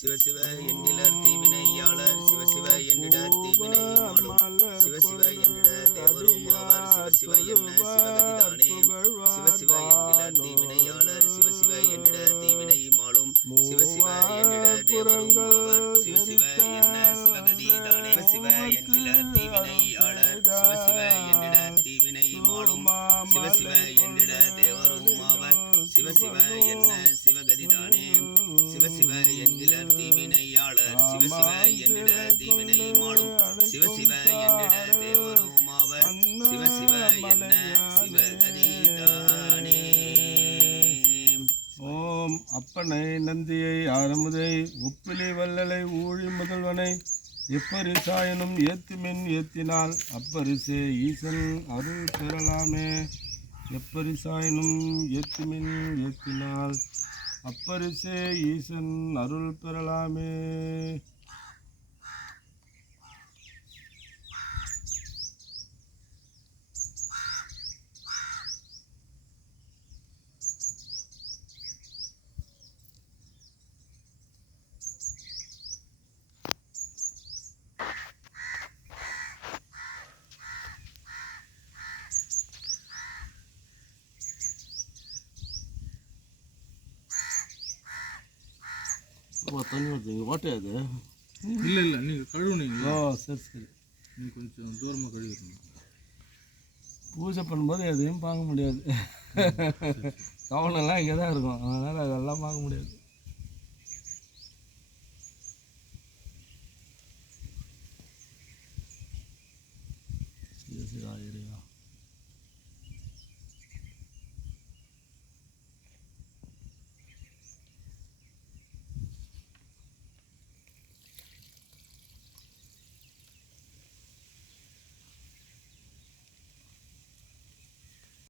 சிவசிவ என்கிலர் தீவினையாளர் சிவசிவ என்னிட தீவினை மாளும் சிவசிவ என்னிட தேவரும் ஆவர் சிவசிவ என்ன சிவகதிதானே சிவசிவ என்கிலர் தீவினையாளர் சிவசிவ என்னிட தீவினை மாளும் சிவசிவ என்னிட தேவரும் ஆவர் சிவசிவ என்ன சிவகதிதானே சிவ என்கிலர் தீவினையாளர் சிவசிவ என்னிட தீவினை மாளும் சிவசிவ என்னிட தேவரும் ஆவர் சிவசிவ என்ன சிவகதிதானே சிவசிவ என்கிலர் தீவினையாளர் சிவசிவ என்னிட தீவினை மாளும் சிவசிவ என்னிட தேவரும் ஆவர் சிவசிவ என்ன சிவகதிதானே. ஓம் அப்பனை நந்தியை ஆரமுதை உப்பிலி வல்லலை ஊழி முதல்வனை எப்பரிசாயனும் ஏத்துமின் ஏத்தினால் அப்பரிசே ஈசன் அருள் பெறலாமே. எப்பரிசாயனும் ஏத்துமின் ஏத்தினால் அப்பரிசே ஈசன் அருள் பெறலாமே. தண்ணி வருது ஓட்டையாது இல்லை இல்லை நீங்கள் கழுவுனீங்களா? சரி சரி, நீங்கள் கொஞ்சம் தூரமாக கழுவிடுங்க. பூஜை பண்ணும்போது எதையும் பார்க்க முடியாது, கவனம்லாம் இங்கே தான் இருக்கும், அதனால் அதெல்லாம் பார்க்க முடியாது.